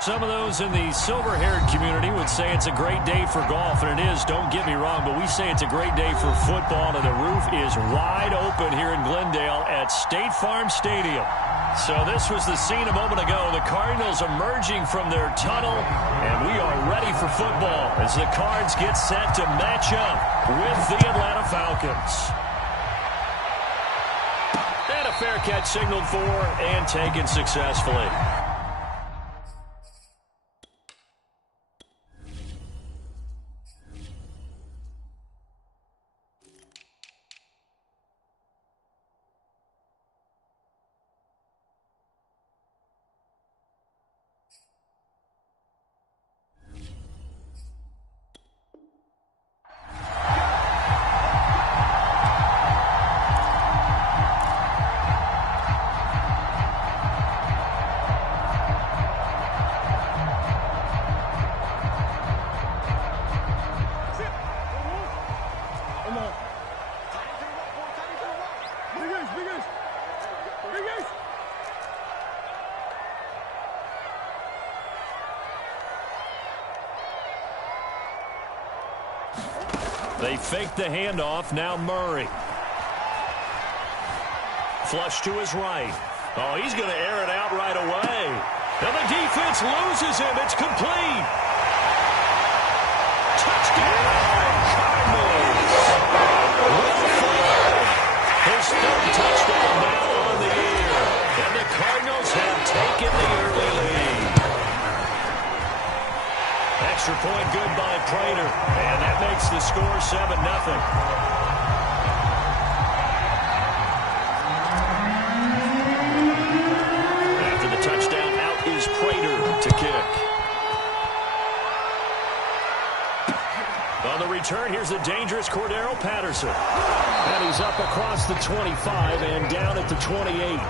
Some of those in the silver-haired community would say it's a great day for golf, and it is, don't get me wrong, but we say it's a great day for football, and the roof is wide open here in Glendale at State Farm Stadium. So this was the scene a moment ago. The Cardinals emerging from their tunnel, and we are ready for football as the Cards get set to match up with the Atlanta Falcons. And a fair catch signaled for and taken successfully. They fake the handoff. Now Murray. Flush to his right. Oh, he's going to air it out right away. And the defense loses him. It's complete. Touchdown, Cardinals. His third touchdown now on the year. And the Cardinals have taken the early lead. Extra point good by Prater. And that makes the score 7-0. After the touchdown, out is Prater to kick. On the return, here's the dangerous Cordero Patterson. And he's up across the 25 and down at the 28.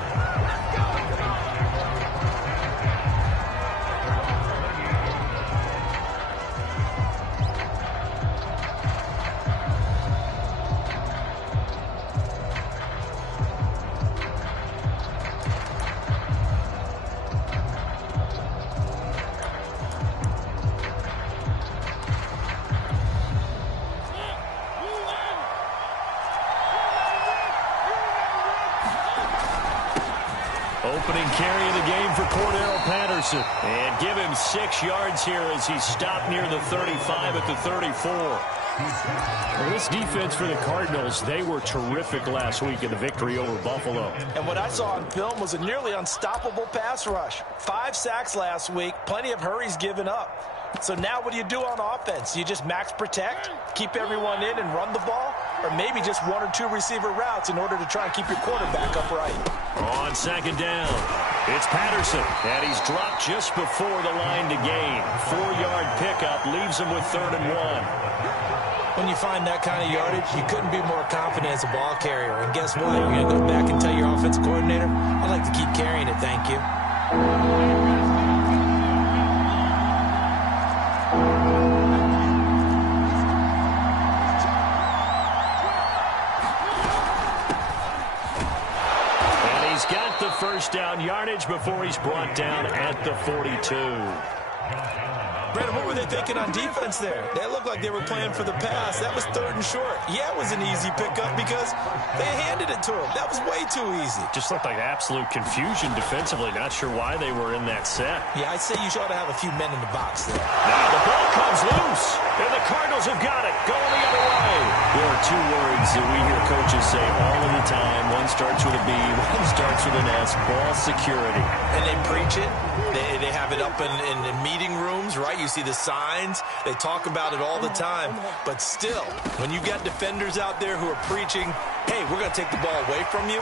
Opening carry of the game for Cordero Patterson. And give him 6 yards here as he stopped near the 35 at the 34. Well, this defense for the Cardinals, they were terrific last week in the victory over Buffalo. And what I saw on film was a nearly unstoppable pass rush. 5 sacks last week, plenty of hurries given up. So now what do you do on offense? You just max protect, keep everyone in and run the ball? Or maybe just 1 or 2 receiver routes in order to try and keep your quarterback upright. On second down, it's Patterson, and he's dropped just before the line to gain. 4-yard pickup leaves him with 3rd and 1. When you find that kind of yardage, you couldn't be more confident as a ball carrier. And guess what? You're going to go back and tell your offensive coordinator, I'd like to keep carrying it, thank you. First down yardage before he's brought down at the 42. Brandon, what were they thinking on defense there? They looked like they were playing for the pass. That was 3rd and short. Yeah, it was an easy pickup because they handed it to him. That was way too easy. Just looked like absolute confusion defensively. Not sure why they were in that set. Yeah, I'd say you ought to have a few men in the box there. Now the ball comes loose, and the Cardinals have got it. Going the other way. There are 2 words that we hear coaches say all of the time. One starts with a B, one starts with an S. Ball security. And they preach it. They have it up in meeting rooms, right? You see the signs. They talk about it all the time. But still, when you got defenders out there who are preaching, hey, we're going to take the ball away from you,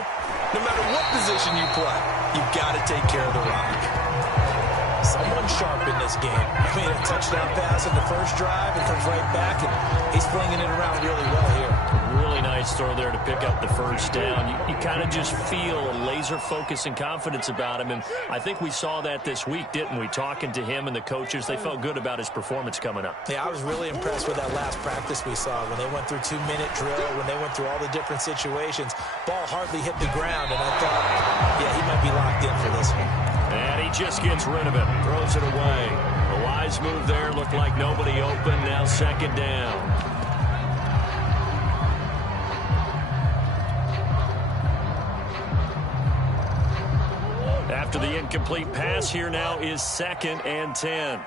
no matter what position you play, you've got to take care of the rock. Someone sharp in this game. I mean, a touchdown pass in the first drive and comes right back, and he's flinging it around really well here. Really nice throw there to pick up the first down. You kind of just feel a laser focus and confidence about him, and I think we saw that this week, didn't we? Talking to him and the coaches, they felt good about his performance coming up. Yeah, I was really impressed with that last practice we saw when they went through 2-minute drill, when they went through all the different situations. Ball hardly hit the ground, and I thought, yeah, he might be locked in for this one. And he just gets rid of it, throws it away. The wise move there, looked like nobody open, now second down. After the incomplete pass, here now is 2nd and 10.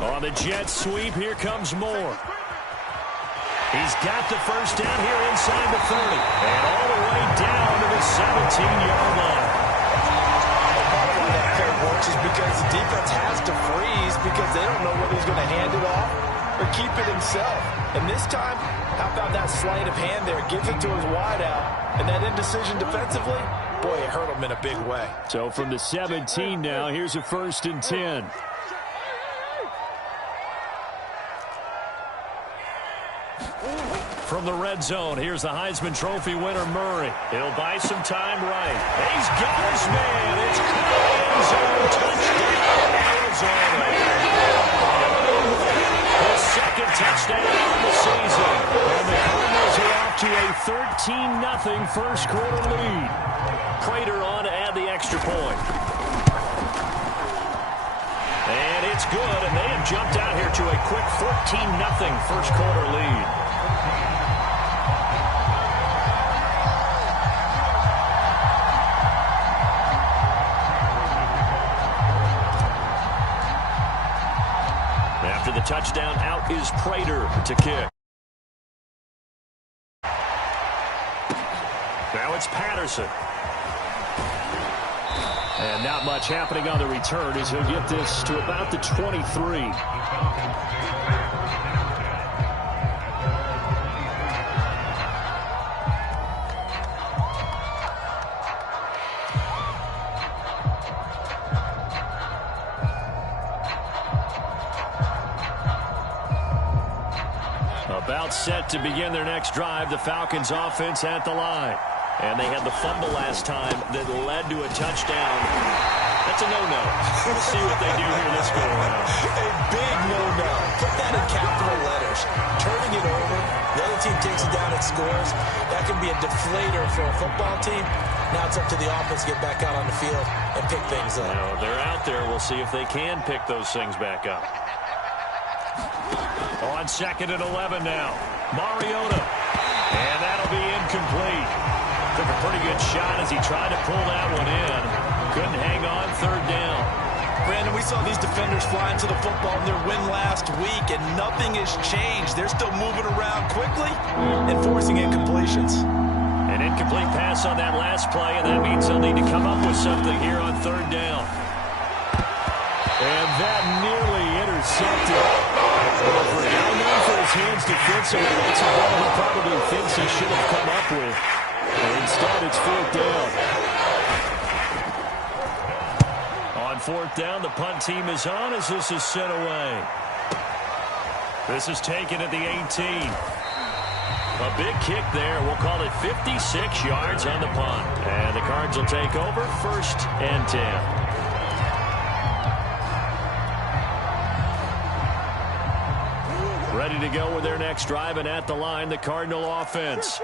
On the jet sweep, here comes Moore. He's got the first down here inside the 30. And all the way down to the 17-yard line. Why that play works is because the defense has to freeze because they don't know whether he's going to hand it off or keep it himself. And this time, how about that sleight of hand there? Gives it to his wideout. And that indecision defensively, boy, it hurt him in a big way. So from the 17 now, here's a 1st and 10. From the red zone, here's the Heisman Trophy winner, Murray. He'll buy some time right. He's got his man. It's end zone touchdown, Arizona. His 2nd touchdown of the season. And the Cardinals are off to a 13-0 first quarter lead. Prater on to add the extra point. And it's good, and they have jumped out here to a quick 14-0 first quarter lead. After the touchdown, out is Prater to kick. Now it's Patterson. And not much happening on the return as he'll get this to about the 23. About set to begin their next drive, the Falcons offense at the line. And they had the fumble last time that led to a touchdown. That's a no-no. We'll see what they do here this go around. A big no-no. Put that in capital letters. Turning it over, the other team takes it down and scores. That can be a deflator for a football team. Now it's up to the offense to get back out on the field and pick things up. Now, they're out there. We'll see if they can pick those things back up. On 2nd and 11 now. Mariota. And that'll be incomplete. Took a pretty good shot as he tried to pull that one in. Couldn't hang on, 3rd down. Brandon, we saw these defenders fly into the football in their win last week, and nothing has changed. They're still moving around quickly and forcing incompletions. An incomplete pass on that last play, and that means they'll need to come up with something here on 3rd down. And that nearly intercepted. Well, for a guy known for his hands defensively, that's a ball he probably thinks he should have come up with. And instead, it's 4th down. On 4th down, the punt team is on as this is sent away. This is taken at the 18. A big kick there. We'll call it 56 yards on the punt. And the Cards will take over 1st and 10. Ready to go with their next drive, and at the line, the Cardinal offense.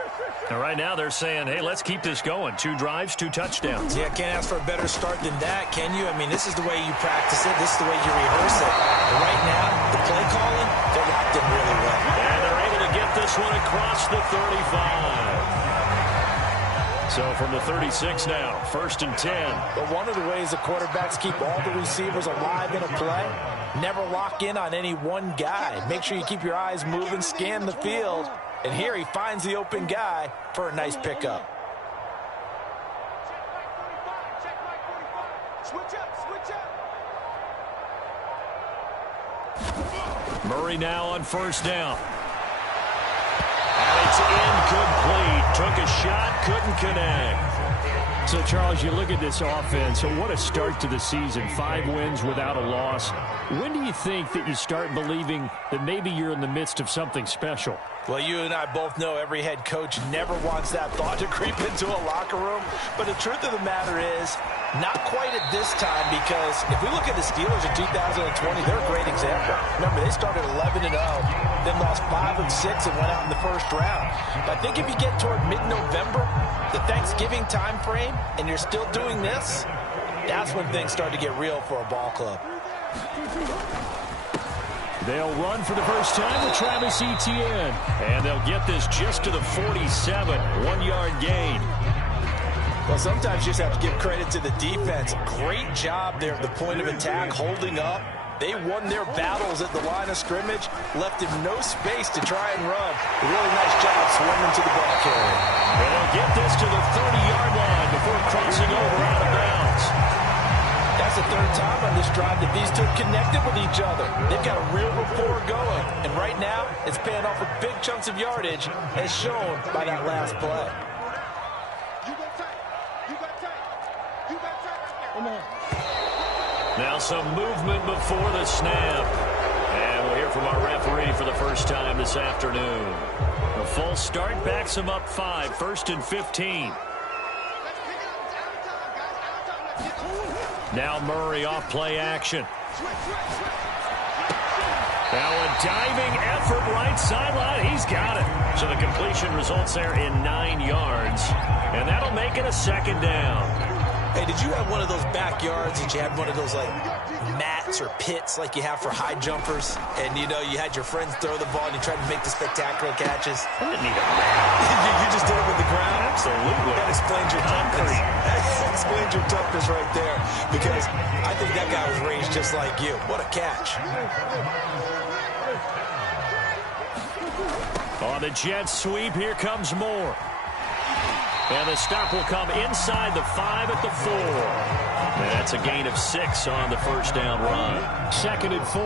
And right now they're saying, hey, let's keep this going. 2 drives, 2 touchdowns. Yeah, can't ask for a better start than that, can you? I mean, this is the way you practice it. This is the way you rehearse it. But right now, the play calling, they're locked in really well. And they're able to get this one across the 35. So from the 36 now, 1st and 10. But one of the ways the quarterbacks keep all the receivers alive in a play, never lock in on any one guy. Make sure you keep your eyes moving, scan the field. And here he finds the open guy for a nice pickup. Murray now on 1st down. And it's incomplete. Took a shot, couldn't connect. So, Charles, you look at this offense, so what a start to the season. 5 wins without a loss. When do you think that you start believing that maybe you're in the midst of something special? Well, you and I both know every head coach never wants that thought to creep into a locker room. But the truth of the matter is, not quite at this time, because if we look at the Steelers in 2020, they're a great example. Remember, they started 11-0, then lost 5 of 6 and went out in the first round. But I think if you get toward mid-November, the Thanksgiving time frame, and you're still doing this, that's when things start to get real for a ball club. They'll run for the first time with Travis Etienne. And they'll get this just to the 47, 1-yard gain. Well, sometimes you just have to give credit to the defense. Great job there at the point of attack, holding up. They won their battles at the line of scrimmage, left him no space to try and run. A really nice job swimming to the ball carrier. And they'll get this to the 30-yard line before crossing over out of bounds. That's the third time on this drive that these two have connected with each other. They've got a real rapport going. And right now, it's paying off with big chunks of yardage, as shown by that last play. Now some movement before the snap. And we'll hear from our referee for the first time this afternoon. A full start backs him up 5, 1st and 15. Now Murray off play action. Now a diving effort right sideline. He's got it. So the completion results there in 9 yards. And that'll make it a 2nd down. Hey, did you have one of those backyards that you had one of those, like, mats or pits like you have for high jumpers? And, you know, you had your friends throw the ball and you tried to make the spectacular catches? I didn't need a mat. You just did it with the ground? Absolutely. That explains your toughness. That explains your toughness right there. Because I think that guy was raised just like you. What a catch. On the jet sweep, here comes Moore. And the stop will come inside the 5 at the 4. And that's a gain of 6 on the first down run. 2nd and 4.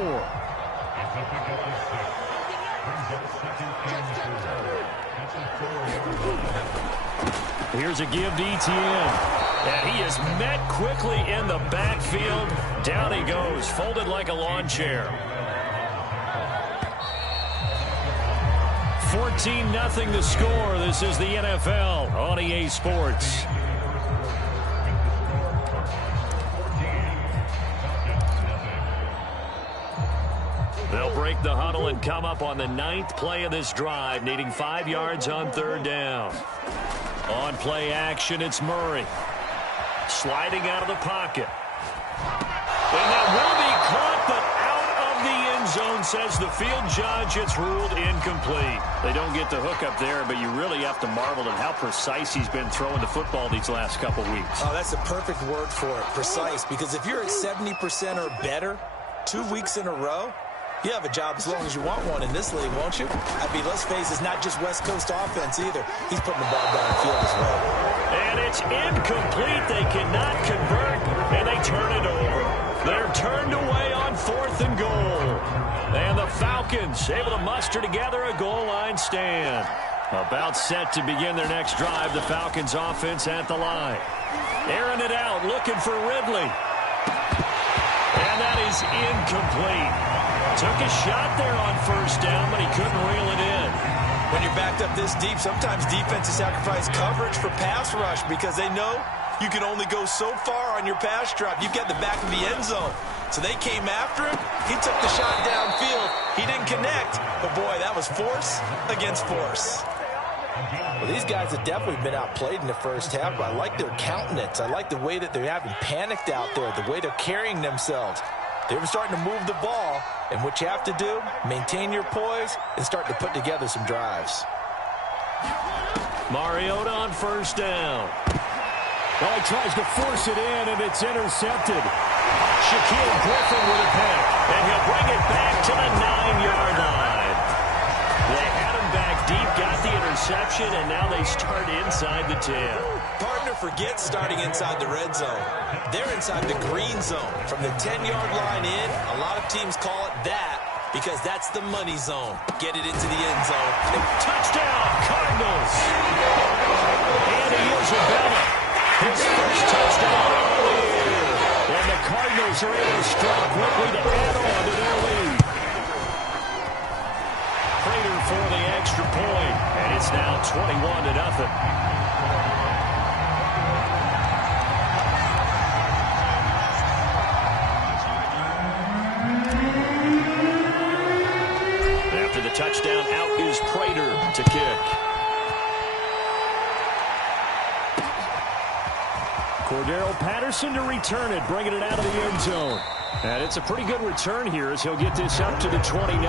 Here's a give to Etienne. And he is met quickly in the backfield. Down he goes, folded like a lawn chair. 14-0 the score. This is the NFL on EA Sports. They'll break the huddle and come up on the 9th play of this drive, needing 5 yards on 3rd down. On play action, it's Murray. Sliding out of the pocket. And that will be caught, but out of the end zone, says the field judge. It's ruled incomplete. They don't get the hook up there, but you really have to marvel at how precise he's been throwing the football these last couple weeks. Oh, that's the perfect word for it, precise. Because if you're at 70% or better 2 weeks in a row, you have a job as long as you want one in this league, won't you? I mean, let's face it, it's not just West Coast offense either. He's putting the ball downfield as well. And it's incomplete. They cannot convert, and they turn it over. They're turned away on 4th and goal. And the Falcons able to muster together a goal line stand. About set to begin their next drive, the Falcons offense at the line. Airing it out, looking for Ridley. And that is incomplete. Took a shot there on 1st down, but he couldn't reel it in. When you're backed up this deep, sometimes defenses sacrifice coverage for pass rush because they know you can only go so far on your pass drop. You've got the back of the end zone. So they came after him. He took the shot downfield. He didn't connect. But, boy, that was force against force. Well, these guys have definitely been outplayed in the first half, but I like their countenance. I like the way that they're having panicked out there, the way they're carrying themselves. They were starting to move the ball, and what you have to do, maintain your poise and start to put together some drives. Mariota on 1st down. Well, he tries to force it in, and it's intercepted. Shaquille Griffin with a pick, and he'll bring it back to the 9-yard line. They had him back deep, got the interception, and now they start inside the 10. Partner forgets starting inside the red zone. They're inside the green zone. From the 10-yard line in, a lot of teams call it that because that's the money zone. Get it into the end zone. Touchdown, Cardinals. And he is Isabella. His Falcons are able to strike quickly to add on to their lead. Prater for the extra point, and it's now 21-0. After the touchdown, out is Prater to kick. Cordero Patterson to return it, bringing it out of the end zone. And it's a pretty good return here as he'll get this up to the 29.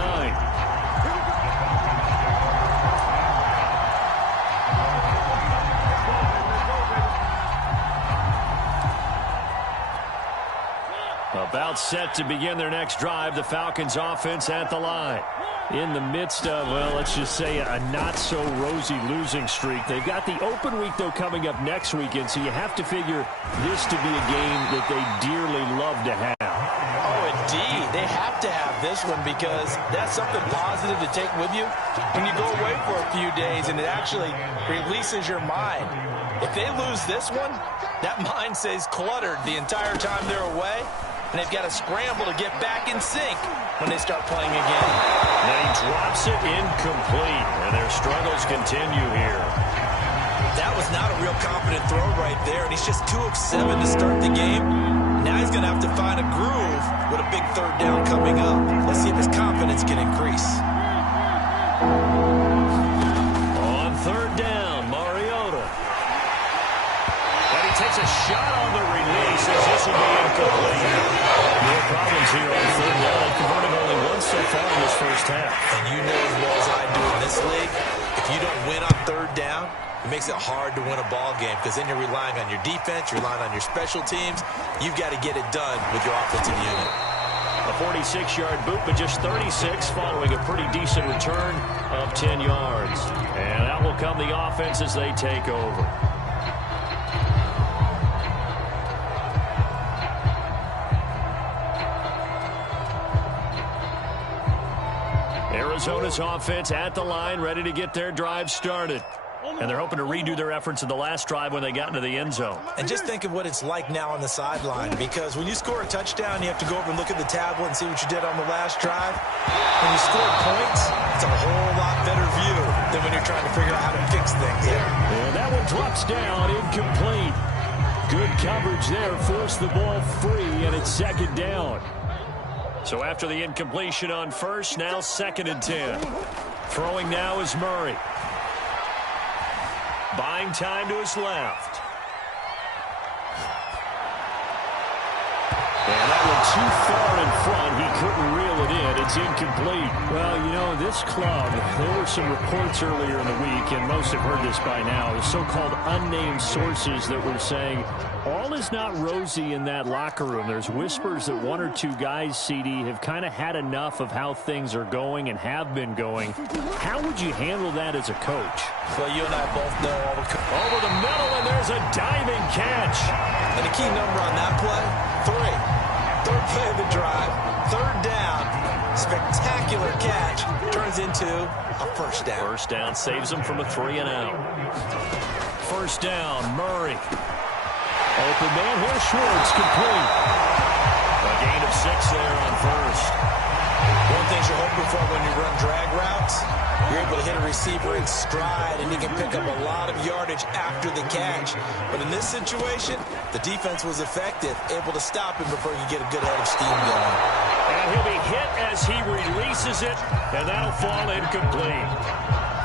About set to begin their next drive, the Falcons offense at the line. In the midst of, well, let's just say a not-so-rosy losing streak. They've got the open week, though, coming up next weekend, so you have to figure this to be a game that they dearly love to have. Oh, indeed. They have to have this one because that's something positive to take with you when you go away for a few days, and it actually releases your mind. If they lose this one, that mind stays cluttered the entire time they're away, and they've got to scramble to get back in sync when they start playing again. And he drops it incomplete, and their struggles continue here. That was not a real confident throw right there, and he's just 2 of 7 to start the game. Now he's going to have to find a groove with a big third down coming up. Let's see if his confidence can increase. On third down, Mariota. And he takes a shot on the release as this will be incomplete. No problems here on third down. They've converted only once so far in this first half. And you know as well as I do in this league, if you don't win on third down, it makes it hard to win a ball game because then you're relying on your defense, you're relying on your special teams. You've got to get it done with your offensive unit. A 46-yard boot, but just 36 following a pretty decent return of 10 yards. And out will come the offense as they take over. Arizona's offense at the line, ready to get their drive started. And they're hoping to redo their efforts in the last drive when they got into the end zone. And just think of what it's like now on the sideline, because when you score a touchdown, you have to go over and look at the tablet and see what you did on the last drive. When you score points, it's a whole lot better view than when you're trying to figure out how to fix things there. And that one drops down, incomplete. Good coverage there, forced the ball free, and it's second down. So after the incompletion on first, now 2nd and 10. Throwing now is Murray. Buying time to his left. And that one too far in front. He couldn't reel it in. It's incomplete. Well, you know, this club, there were some reports earlier in the week, and most have heard this by now, the so-called unnamed sources that were saying all is not rosy in that locker room. There's whispers that 1 or 2 guys, CD, have kind of had enough of how things are going and have been going. How would you handle that as a coach? Well, you and I both know all the... Over the middle, and there's a diving catch. And the key number on that play, 3. Third play of the drive, third down, spectacular catch, turns into a first down. First down saves him from a 3-and-out. First down, Murray. Open man here, Schwartz, complete. A gain of 6 there on first. One thing you're hoping for when you run drag routes, you're able to hit a receiver in stride, and he can pick up a lot of yardage after the catch. But in this situation, the defense was effective, able to stop him before you get a good head of steam going. And he'll be hit as he releases it, and that'll fall incomplete.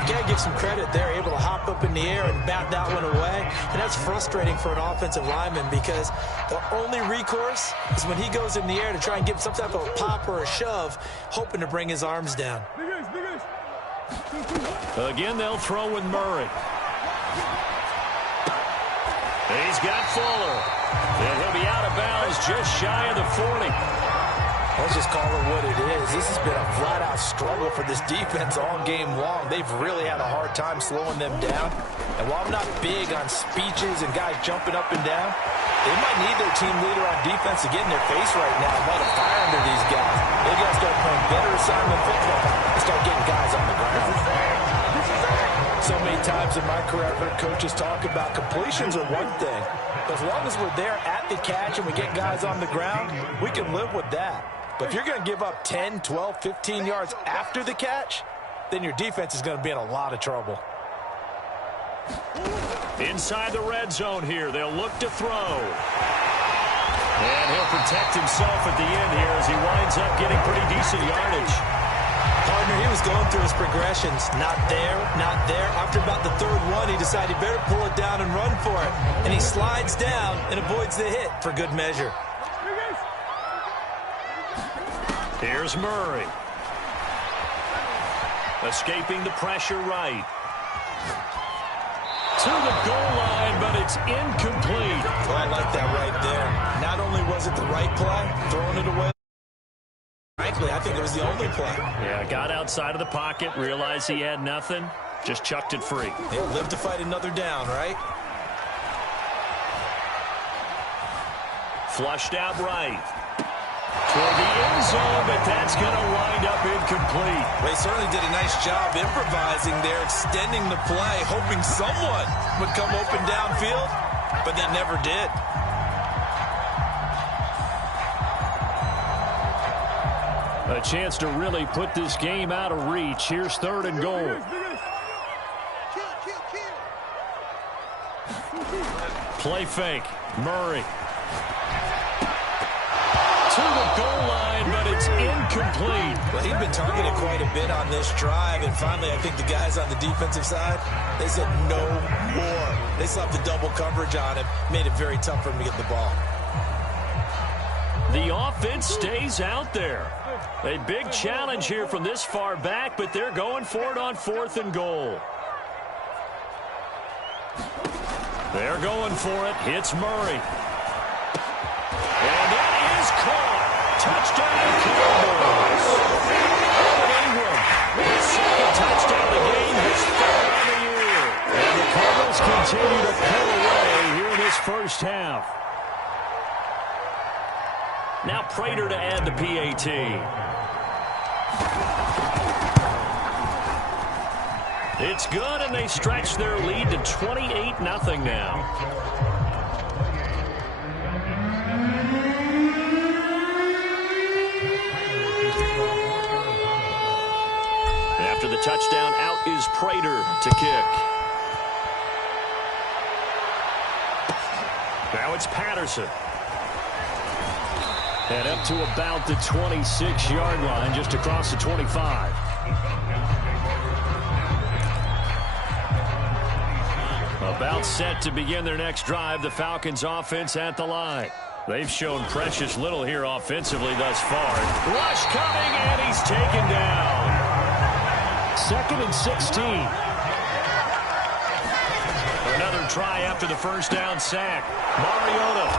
You got to give some credit there, able to hop up in the air and bat that one away. And that's frustrating for an offensive lineman because the only recourse is when he goes in the air to try and give some type of a pop or a shove, hoping to bring his arms down. Again, they'll throw with Murray. He's got Fuller. And he'll be out of bounds just shy of the 40. Let's just call it what it is. This has been a flat-out struggle for this defense all game long. They've really had a hard time slowing them down. And while I'm not big on speeches and guys jumping up and down, they might need their team leader on defense to get in their face right now and light a fire under these guys. They got to start playing better assignment football and start getting guys on the ground. So many times in my career, I've heard coaches talk about completions are one thing. But as long as we're there at the catch and we get guys on the ground, we can live with that. But if you're going to give up 10, 12, 15 yards after the catch, then your defense is going to be in a lot of trouble. Inside the red zone here, they'll look to throw. And he'll protect himself at the end here as he winds up getting pretty decent yardage. Partner, he was going through his progressions. Not there, not there. After about the third one, he decided he better pull it down and run for it. And he slides down and avoids the hit for good measure. Here's Murray. Escaping the pressure right. To the goal line, but it's incomplete. Well, I like that right there. Not only was it the right play, throwing it away. Frankly, I think it was the only play. Yeah, got outside of the pocket, realized he had nothing, just chucked it free. He'll live to fight another down, right? Flushed out right. Toward the end zone, but that's going to wind up incomplete. Well, he certainly did a nice job improvising there, extending the play, hoping someone would come open downfield, but that never did. A chance to really put this game out of reach. Here's 3rd and goal. Play fake. Murray. To the goal line, but it's incomplete. Well, he'd been targeted quite a bit on this drive, and finally I think the guys on the defensive side, they said no more. They slapped the double coverage on him, made it very tough for him to get the ball. The offense stays out there. A big challenge here from this far back, but they're going for it on 4th and goal. They're going for it. Hits Murray. And it is caught. Touchdown, Cardinals. Ingram, his 2nd touchdown of the game, his 3rd of the year. And the Cardinals continue to pull away here in this first half. Now Prater to add the PAT. It's good, and they stretch their lead to 28-0 now. After the touchdown, out is Prater to kick. Now it's Patterson. And up to about the 26-yard line, just across the 25. About set to begin their next drive, the Falcons offense at the line. They've shown precious little here offensively thus far. Rush coming, and he's taken down. 2nd and 16. Another try after the first down sack. Mariota.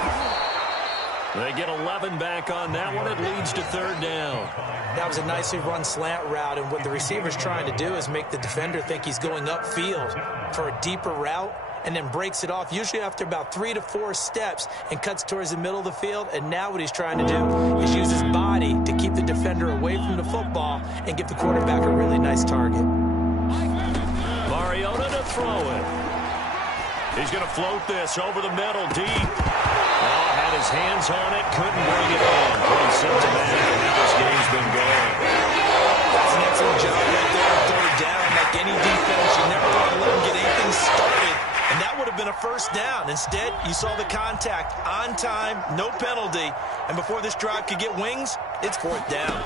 They get 11 back on that one. It leads to 3rd down. That was a nicely run slant route, and what the receiver's trying to do is make the defender think he's going upfield for a deeper route, and then breaks it off, usually after about 3 to 4 steps, and cuts towards the middle of the field. And now what he's trying to do is use his body to keep the defender away from the football and give the quarterback a really nice target. Mariota to throw it. He's going to float this over the middle, deep. Oh, had his hands on it, couldn't bring it in. Pretty symptomatic of how this game's been going. That's an excellent job right there on 3rd down. Like any defense, you never want to let them get anything started. And that would have been a first down. Instead, you saw the contact on time, no penalty. And before this drive could get wings, it's 4th down.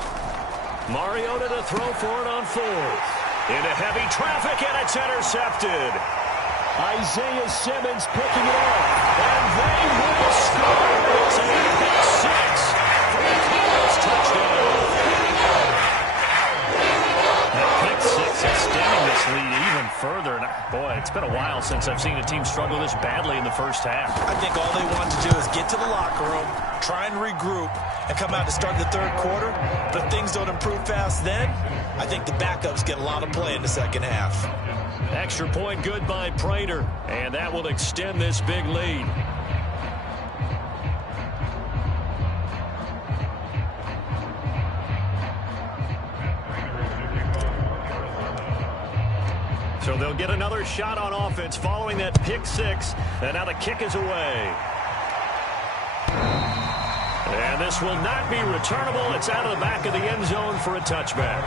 Mariota to throw for it on 4th. Into heavy traffic, and it's intercepted. Isaiah Simmons picking it up. And they will score. It's a pick 6 for the Cardinals touchdown. That pick 6 extending this lead even further. And boy, it's been a while since I've seen a team struggle this badly in the first half. I think all they want to do is get to the locker room, try and regroup, and come out to start the 3rd quarter. But if things don't improve fast then, I think the backups get a lot of play in the 2nd half. Extra point good by Prater, and that will extend this big lead. So they'll get another shot on offense following that pick six. And now the kick is away. And this will not be returnable. It's out of the back of the end zone for a touchback.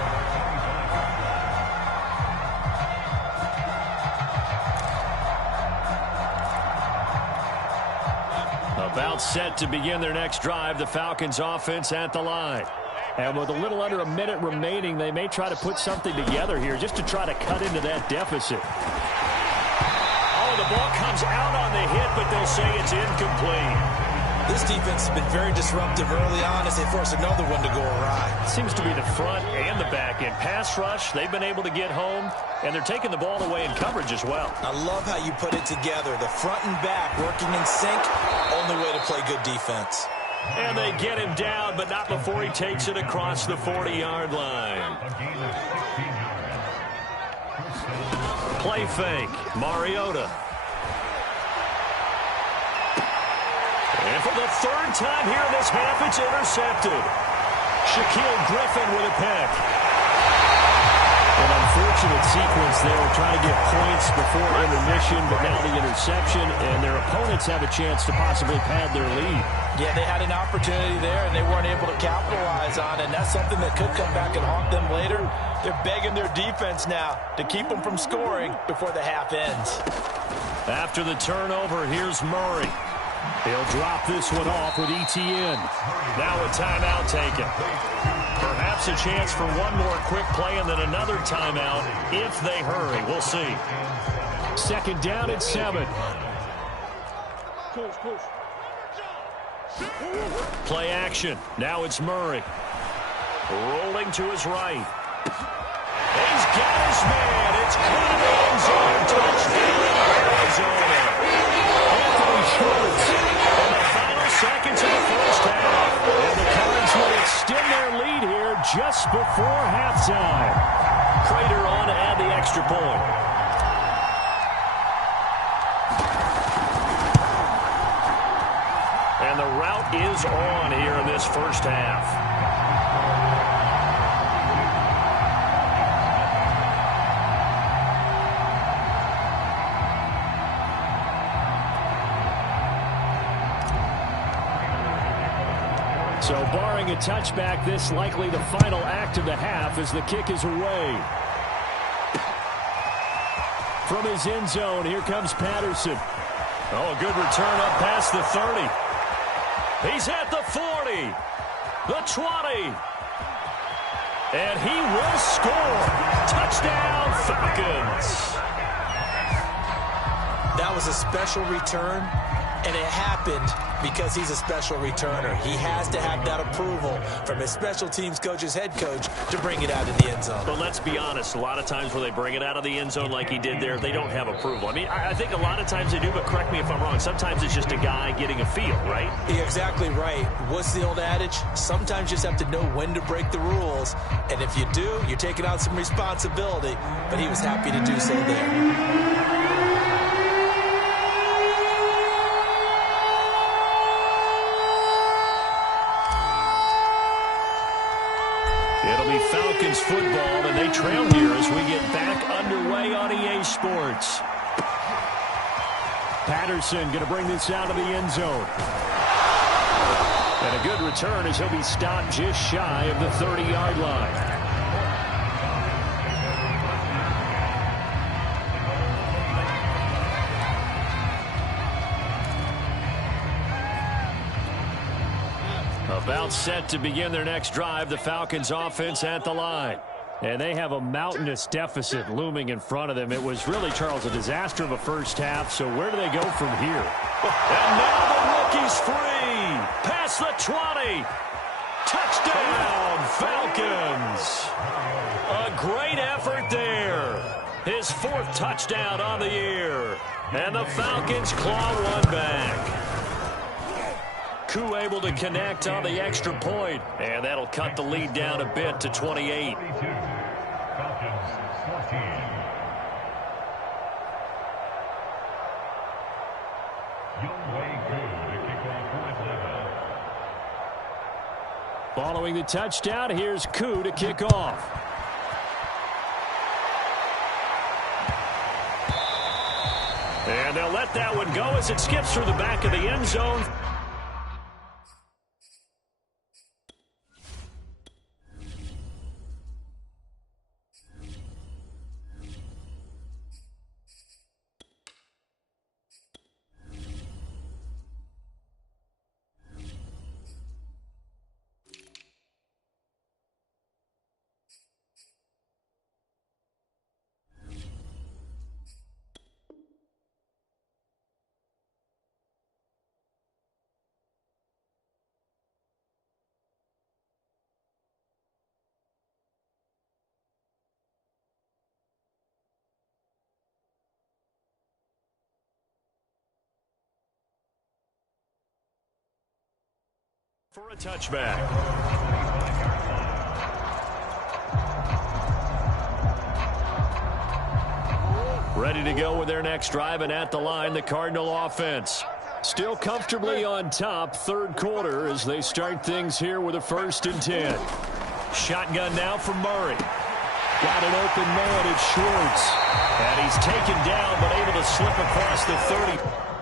About set to begin their next drive, the Falcons offense at the line. And with a little under a minute remaining, they may try to put something together here just to try to cut into that deficit. Oh, the ball comes out on the hit, but they'll say it's incomplete. This defense has been very disruptive early on as they force another one to go awry. It seems to be the front and the back end. Pass rush, they've been able to get home, and they're taking the ball away in coverage as well. I love how you put it together. The front and back working in sync, only way to play good defense. And they get him down, but not before he takes it across the 40-yard line. Play fake, Mariota. And for the third time here in this half, it's intercepted. Shaquille Griffin with a pick. An unfortunate sequence there, trying to get points before intermission, but now the interception, and their opponents have a chance to possibly pad their lead. Yeah, they had an opportunity there, and they weren't able to capitalize on it, and that's something that could come back and haunt them later. They're begging their defense now to keep them from scoring before the half ends. After the turnover, here's Murray. He'll drop this one off with ETN. Now a timeout taken. Perhaps a chance for one more quick play and then another timeout if they hurry. We'll see. Second down at 7. Play action. Now it's Murray. Rolling to his right. He's got his man. It's caught in the end zone. Touchdown, Arizona. Anthony Schwartz in the final seconds of the first half. And the Cards will extend their lead here just before halftime. Prater on to add the extra point. And the route is on here in this first half. So barring a touchback, this likely the final act of the half as the kick is away. From his end zone, here comes Patterson. Oh, a good return up past the 30. He's at the 40, the 20, and he will score. Touchdown, Falcons. That was a special return, and it happened because he's a special returner. He has to have that approval from his special teams coach's head coach to bring it out of the end zone. But let's be honest, a lot of times when they bring it out of the end zone like he did there, they don't have approval. I mean, I think a lot of times they do, but correct me if I'm wrong. Sometimes it's just a guy getting a feel, right? You're exactly right. What's the old adage? Sometimes you just have to know when to break the rules. And if you do, you're taking on some responsibility. But he was happy to do so there. It'll be Falcons football, and they trail here as we get back underway on EA Sports. Patterson going to bring this out of the end zone. And a good return as he'll be stopped just shy of the 30-yard line. About set to begin their next drive, the Falcons offense at the line. And they have a mountainous deficit looming in front of them. It was really, Charles, a disaster of a first half, so where do they go from here? And now the rookie's free. Past the 20. Touchdown, Falcons. A great effort there. His 4th touchdown on the year. And the Falcons claw one back. Koo able to connect on the extra point, and that'll cut the lead down a bit to 28. Following the touchdown, here's Koo to kick off. And they'll let that one go as it skips through the back of the end zone. For a touchback. Ready to go with their next drive, and at the line, the Cardinal offense. Still comfortably on top, third quarter, as they start things here with a 1st and 10. Shotgun now from Murray. Got an open man, it's Schwartz. And he's taken down, but able to slip across the 30.